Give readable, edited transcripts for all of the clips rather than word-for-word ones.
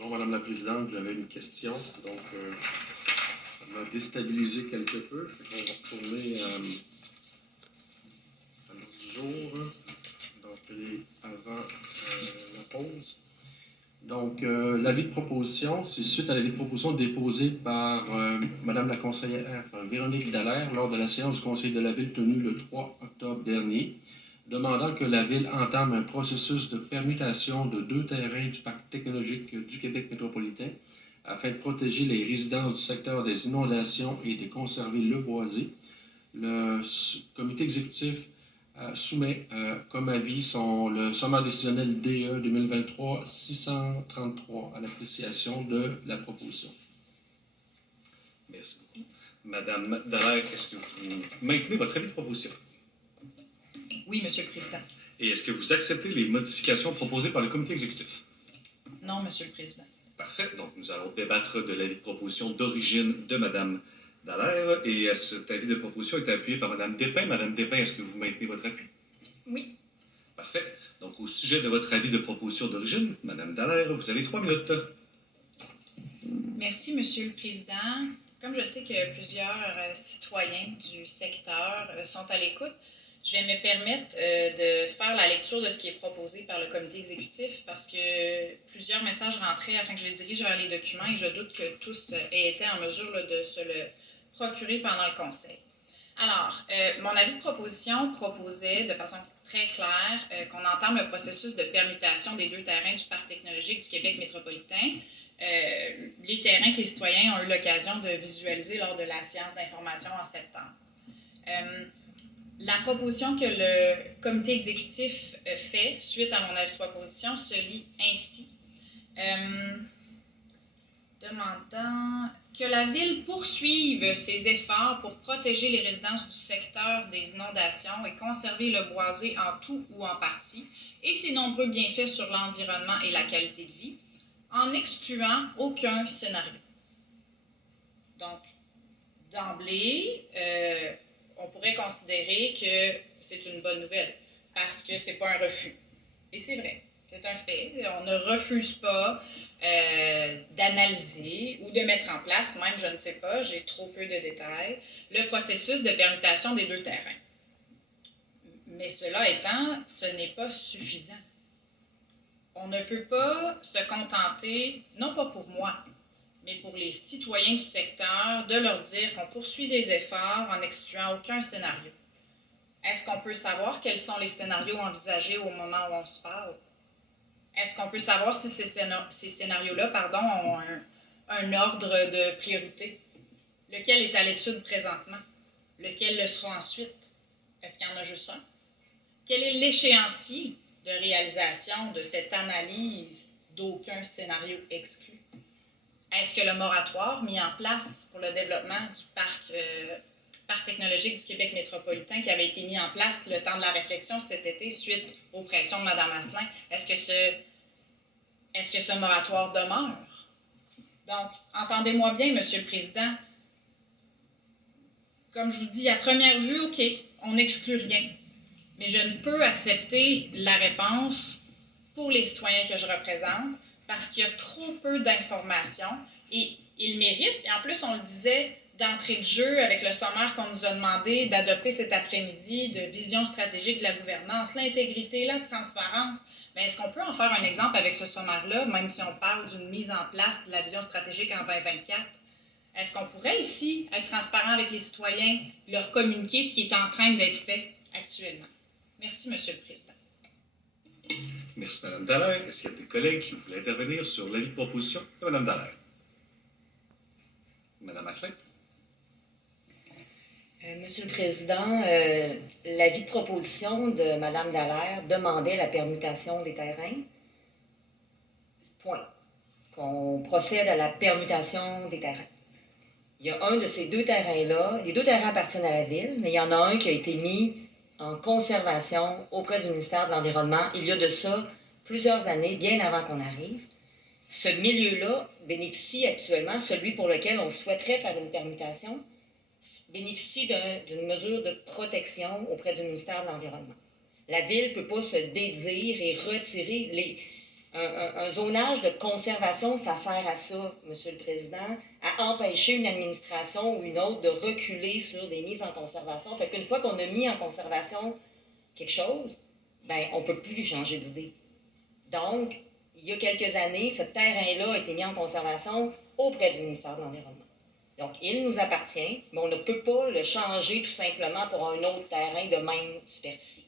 Bonjour, Madame la Présidente, j'avais une question, donc ça m'a déstabilisé quelque peu. On va retourner à l'ordre du jour, donc avant la pause. Donc, l'avis de proposition, c'est suite à l'avis de proposition déposé par Madame la conseillère Véronique Dallaire lors de la séance du Conseil de la Ville tenue le 3 octobre dernier, demandant que la Ville entame un processus de permutation de 2 terrains du Parc technologique du Québec métropolitain afin de protéger les résidences du secteur des inondations et de conserver le boisé. Le comité exécutif soumet comme avis le sommaire décisionnel DE 2023-633 à l'appréciation de la proposition. Merci beaucoup. Madame Dallaire, est-ce que vous maintenez votre avis de proposition? Oui, Monsieur le Président. Et est-ce que vous acceptez les modifications proposées par le comité exécutif? Non, Monsieur le Président. Parfait. Donc, nous allons débattre de l'avis de proposition d'origine de Madame Dallaire. Et cet avis de proposition est appuyé par Madame Despins. Madame Despins, est-ce que vous maintenez votre appui? Oui. Parfait. Donc, au sujet de votre avis de proposition d'origine, Madame Dallaire, vous avez 3 minutes. Merci, Monsieur le Président. Comme je sais que plusieurs citoyens du secteur sont à l'écoute, je vais me permettre de faire la lecture de ce qui est proposé par le comité exécutif parce que plusieurs messages rentraient afin que je les dirige vers les documents et je doute que tous aient été en mesure de se le procurer pendant le conseil. Alors, mon avis de proposition proposait de façon très claire qu'on entame le processus de permutation des 2 terrains du Parc technologique du Québec métropolitain, les terrains que les citoyens ont eu l'occasion de visualiser lors de la séance d'information en septembre. La proposition que le comité exécutif fait suite à mon avis de proposition se lit ainsi. Demandant que la Ville poursuive ses efforts pour protéger les résidences du secteur des inondations et conserver le boisé en tout ou en partie et ses nombreux bienfaits sur l'environnement et la qualité de vie, en excluant aucun scénario. Donc, d'emblée, on pourrait considérer que c'est une bonne nouvelle parce que ce n'est pas un refus. Et c'est vrai, c'est un fait. On ne refuse pas d'analyser ou de mettre en place, même je ne sais pas, j'ai trop peu de détails, le processus de permutation des 2 terrains. Mais cela étant, ce n'est pas suffisant. On ne peut pas se contenter, non pas pour moi, mais pour les citoyens du secteur, de leur dire qu'on poursuit des efforts en n'excluant aucun scénario. Est-ce qu'on peut savoir quels sont les scénarios envisagés au moment où on se parle? Est-ce qu'on peut savoir si ces scénarios-là ont un ordre de priorité? Lequel est à l'étude présentement? Lequel le sera ensuite? Est-ce qu'il y en a juste un? Quel est l'échéancier de réalisation de cette analyse d'aucun scénario exclu? Est-ce que le moratoire mis en place pour le développement du parc technologique du Québec métropolitain qui avait été mis en place le temps de la réflexion cet été suite aux pressions de Mme Asselin, est-ce que ce moratoire demeure? Donc, entendez-moi bien, Monsieur le Président, comme je vous dis, à première vue, OK, on n'exclut rien, mais je ne peux accepter la réponse pour les citoyens que je représente parce qu'il y a trop peu d'informations et ils méritent, et en plus, on le disait d'entrée de jeu avec le sommaire qu'on nous a demandé d'adopter cet après-midi de vision stratégique de la gouvernance, l'intégrité, la transparence. Mais est-ce qu'on peut en faire un exemple avec ce sommaire-là, même si on parle d'une mise en place de la vision stratégique en 2024? Est-ce qu'on pourrait ici être transparent avec les citoyens, leur communiquer ce qui est en train d'être fait actuellement? Merci, Monsieur le Président. Merci, Mme Dallaire. Est-ce qu'il y a des collègues qui voulaient intervenir sur l'avis de proposition de Mme Dallaire? Mme Asselin. Monsieur le Président, l'avis de proposition de Mme Dallaire demandait la permutation des terrains. Point. Qu'on procède à la permutation des terrains. Il y a un de ces 2 terrains-là. Les 2 terrains appartiennent à la Ville, mais il y en a un qui a été mis en conservation auprès du ministère de l'Environnement il y a de ça plusieurs années, bien avant qu'on arrive. Ce milieu-là bénéficie actuellement, celui pour lequel on souhaiterait faire une permutation, bénéficie d'une mesure de protection auprès du ministère de l'Environnement. La Ville ne peut pas se dédire et retirer un zonage de conservation, ça sert à ça, Monsieur le Président, à empêcher une administration ou une autre de reculer sur des mises en conservation. Fait qu'une fois qu'on a mis en conservation quelque chose, ben on ne peut plus changer d'idée. Donc, il y a quelques années, ce terrain-là a été mis en conservation auprès du ministère de l'Environnement. Donc, il nous appartient, mais on ne peut pas le changer tout simplement pour un autre terrain de même superficie.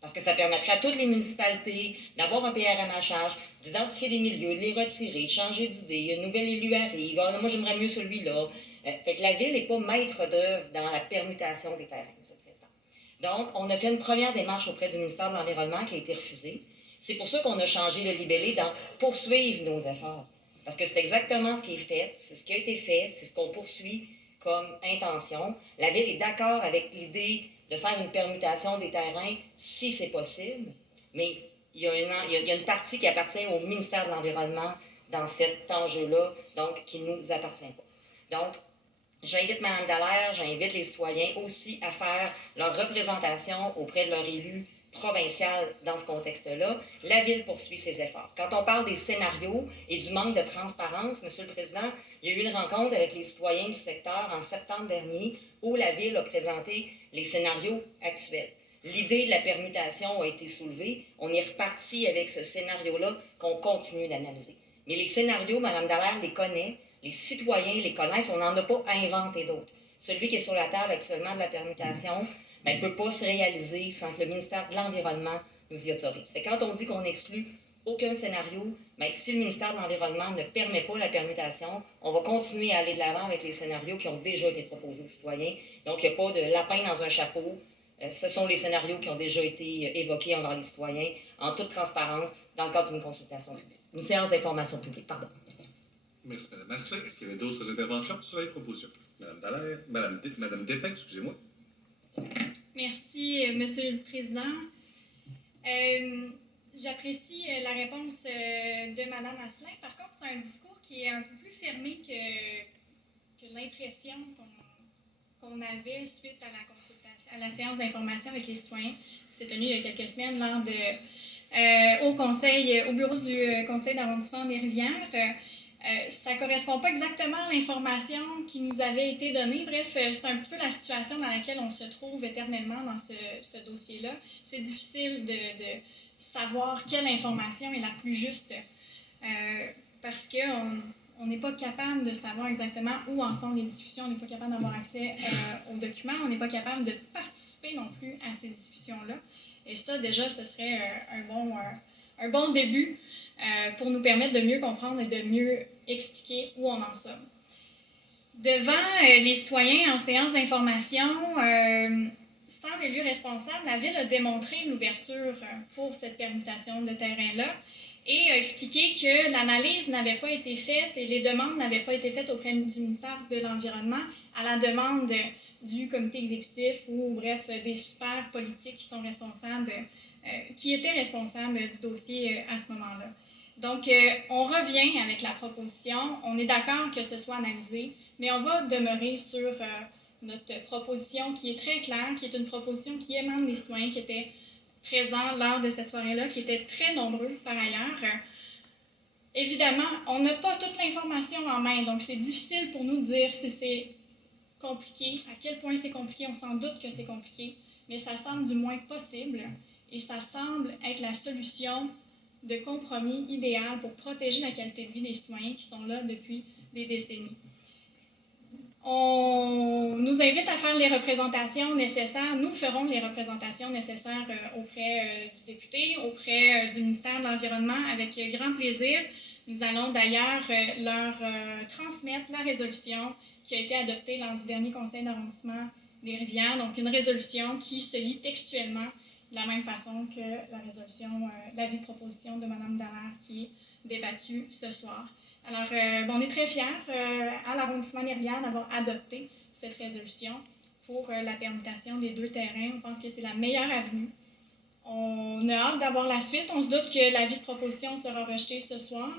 Parce que ça permettrait à toutes les municipalités d'avoir un PRM à charge, d'identifier des milieux, de les retirer, de changer d'idée, un nouvel élu arrive, ah, moi j'aimerais mieux celui-là. Fait que la Ville n'est pas maître d'œuvre dans la permutation des terrains, M. le Président. Donc, on a fait une première démarche auprès du ministère de l'Environnement qui a été refusée. C'est pour ça qu'on a changé le libellé dans « poursuivre nos efforts ». Parce que c'est exactement ce qui est fait, c'est ce qui a été fait, c'est ce qu'on poursuit comme intention. La Ville est d'accord avec l'idée de faire une permutation des terrains si c'est possible, mais il y a une partie qui appartient au ministère de l'Environnement dans cet enjeu-là, donc qui ne nous appartient pas. Donc, j'invite Mme Dallaire, j'invite les citoyens aussi à faire leur représentation auprès de leur élu provincial dans ce contexte-là. La Ville poursuit ses efforts. Quand on parle des scénarios et du manque de transparence, M. le Président, il y a eu une rencontre avec les citoyens du secteur en septembre dernier où la Ville a présenté les scénarios actuels. L'idée de la permutation a été soulevée. On est reparti avec ce scénario-là qu'on continue d'analyser. Mais les scénarios, Mme Dallaire les connaît, les citoyens les connaissent, on n'en a pas inventé d'autres. Celui qui est sur la table actuellement de la permutation, ne peut pas se réaliser sans que le ministère de l'Environnement nous y autorise. C'est quand on dit qu'on n'exclut aucun scénario, si le ministère de l'Environnement ne permet pas la permutation, on va continuer à aller de l'avant avec les scénarios qui ont déjà été proposés aux citoyens. Donc, il n'y a pas de lapin dans un chapeau. Ce sont les scénarios qui ont déjà été évoqués envers les citoyens en toute transparence dans le cadre d'une consultation publique. Une séance d'information publique, pardon. Merci, Mme Asselin. Est-ce qu'il y avait d'autres interventions sur les propositions? Mme Dallaire, Mme Despins, excusez-moi. Merci, Monsieur le Président. J'apprécie la réponse de Mme Asselin. Par contre, c'est un discours qui est un peu plus fermé que l'impression qu'on avait suite à la consultation, à la séance d'information avec les citoyens qui s'est tenue il y a quelques semaines lors au bureau du Conseil d'arrondissement des Rivières. Ça ne correspond pas exactement à l'information qui nous avait été donnée. Bref, c'est un petit peu la situation dans laquelle on se trouve éternellement dans ce dossier-là. C'est difficile de savoir quelle information est la plus juste parce qu'on n'est pas capable de savoir exactement où en sont les discussions, on n'est pas capable d'avoir accès aux documents, on n'est pas capable de participer non plus à ces discussions-là. Et ça, déjà, ce serait un bon début pour nous permettre de mieux comprendre et de mieux expliquer où on en sommes. Devant les citoyens en séance d'information, sans l'élu responsable, la Ville a démontré l'ouverture pour cette permutation de terrain-là et a expliqué que l'analyse n'avait pas été faite et les demandes n'avaient pas été faites auprès du ministère de l'Environnement à la demande du comité exécutif ou, bref, des experts politiques qui sont responsables, qui étaient responsables du dossier à ce moment-là. Donc, on revient avec la proposition. On est d'accord que ce soit analysé, mais on va demeurer sur notre proposition qui est très claire, qui est une proposition qui émane des citoyens qui étaient présents lors de cette soirée-là, qui étaient très nombreux par ailleurs. Évidemment, on n'a pas toute l'information en main, donc c'est difficile pour nous de dire si c'est compliqué, à quel point c'est compliqué, on s'en doute que c'est compliqué, mais ça semble du moins possible et ça semble être la solution de compromis idéal pour protéger la qualité de vie des citoyens qui sont là depuis des décennies. On nous invite à faire les représentations nécessaires. Nous ferons les représentations nécessaires auprès du député, auprès du ministère de l'Environnement, avec grand plaisir. Nous allons d'ailleurs leur transmettre la résolution qui a été adoptée lors du dernier conseil d'arrondissement des Rivières. Donc, une résolution qui se lit textuellement de la même façon que la résolution, l'avis de proposition de Mme Dallaire qui est débattue ce soir. Alors, on est très fiers à l'arrondissement des Rivières d'avoir adopté cette résolution pour la permutation des deux terrains. On pense que c'est la meilleure avenue. On a hâte d'avoir la suite. On se doute que l'avis de proposition sera rejeté ce soir,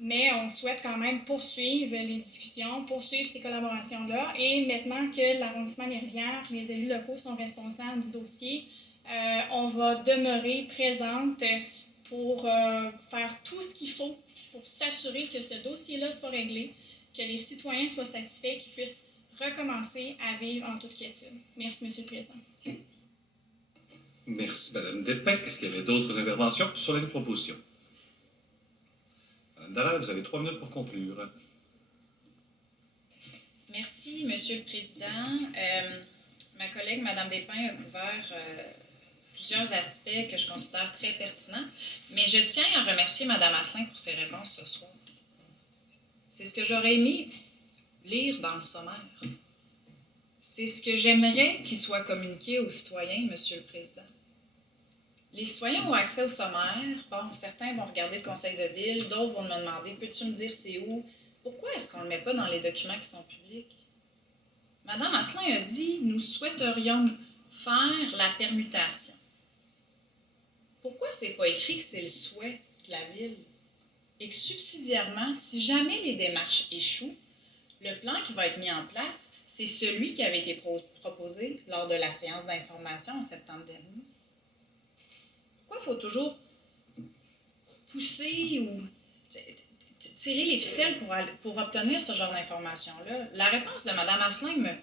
mais on souhaite quand même poursuivre les discussions, poursuivre ces collaborations-là. Et maintenant que l'arrondissement des Rivières, les élus locaux sont responsables du dossier, on va demeurer présente pour faire tout ce qu'il faut pour s'assurer que ce dossier-là soit réglé, que les citoyens soient satisfaits, qu'ils puissent recommencer à vivre en toute quiétude. Merci, M. le Président. Merci, Mme Despins. Est-ce qu'il y avait d'autres interventions sur la proposition? Mme Dallaire, vous avez 3 minutes pour conclure. Merci, Monsieur le Président. Ma collègue, Mme Despins, a couvert plusieurs aspects que je considère très pertinents, mais je tiens à remercier Mme Asselin pour ses réponses ce soir. C'est ce que j'aurais aimé lire dans le sommaire. C'est ce que j'aimerais qu'il soit communiqué aux citoyens, Monsieur le Président. Les citoyens ont accès au sommaire. Bon, certains vont regarder le conseil de ville, d'autres vont me demander « Peux-tu me dire c'est où? » Pourquoi est-ce qu'on ne le met pas dans les documents qui sont publics? Madame Asselin a dit « Nous souhaiterions faire la permutation. » Pourquoi c'est pas écrit que c'est le souhait de la ville? Et que subsidiairement, si jamais les démarches échouent, le plan qui va être mis en place, c'est celui qui avait été proposé lors de la séance d'information en septembre dernier. Pourquoi il faut toujours pousser ou tirer les ficelles pour obtenir ce genre d'informations-là? La réponse de Mme Asselin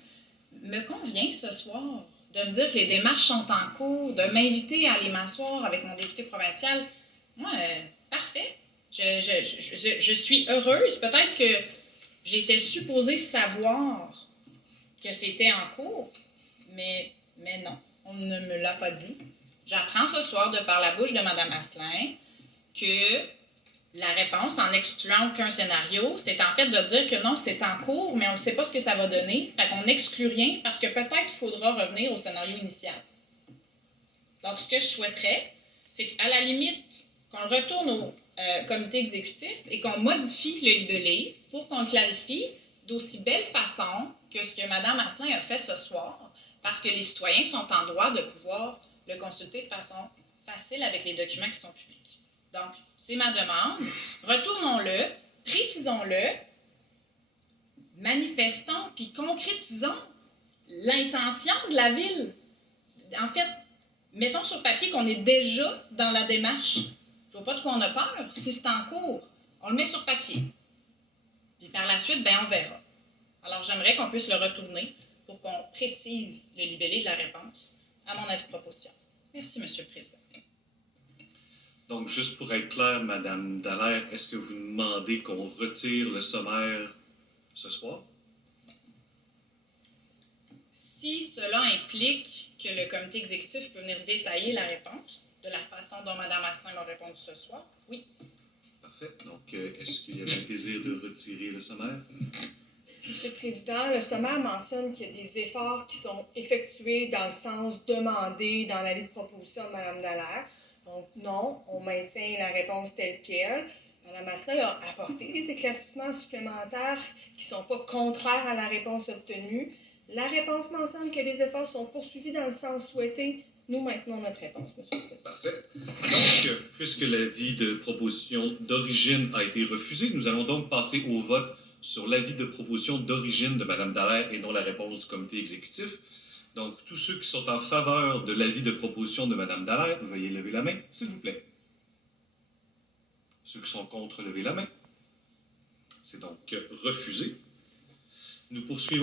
me convient ce soir, de me dire que les démarches sont en cours, de m'inviter à aller m'asseoir avec mon député provincial. Moi, parfait. Je suis heureuse. Peut-être que j'étais supposée savoir que c'était en cours, mais non, on ne me l'a pas dit. J'apprends ce soir de par la bouche de Mme Asselin que la réponse, en n'excluant aucun scénario, c'est en fait de dire que non, c'est en cours, mais on ne sait pas ce que ça va donner. Fait qu'on n'exclut rien parce que peut-être il faudra revenir au scénario initial. Donc, ce que je souhaiterais, c'est qu'à la limite, qu'on retourne au comité exécutif et qu'on modifie le libellé pour qu'on le clarifie d'aussi belle façon que ce que Mme Asselin a fait ce soir, parce que les citoyens sont en droit de pouvoir le consulter de façon facile avec les documents qui sont publics. Donc, c'est ma demande. Retournons-le, précisons-le, manifestons puis concrétisons l'intention de la ville. En fait, mettons sur papier qu'on est déjà dans la démarche. Je ne vois pas de quoi on a peur. Si c'est en cours, on le met sur papier. Puis par la suite, on verra. Alors, j'aimerais qu'on puisse le retourner pour qu'on précise le libellé de la réponse à mon avis de proposition. Merci, M. le Président. Donc, juste pour être clair, Mme Dallaire, est-ce que vous demandez qu'on retire le sommaire ce soir? Si cela implique que le comité exécutif peut venir détailler la réponse de la façon dont Mme Asselin m'a répondu ce soir, oui. Parfait. Donc, est-ce qu'il y avait un désir de retirer le sommaire? Monsieur le Président, le sommaire mentionne qu'il y a des efforts qui sont effectués dans le sens demandé dans l'avis de proposition de Mme Dallaire. Donc, non, on maintient la réponse telle quelle. Mme Asselin a apporté des éclaircissements supplémentaires qui ne sont pas contraires à la réponse obtenue. La réponse mentionne que les efforts sont poursuivis dans le sens souhaité. Nous maintenons notre réponse, Monsieur le Président. Parfait. Donc, puisque l'avis de proposition d'origine a été refusé, nous allons donc passer au vote sur l'avis de proposition d'origine de Mme Dallaire et non la réponse du comité exécutif. Donc, tous ceux qui sont en faveur de l'avis de proposition de Mme Dallaire, veuillez lever la main, s'il vous plaît. Ceux qui sont contre, levez la main. C'est donc refusé. Nous poursuivons.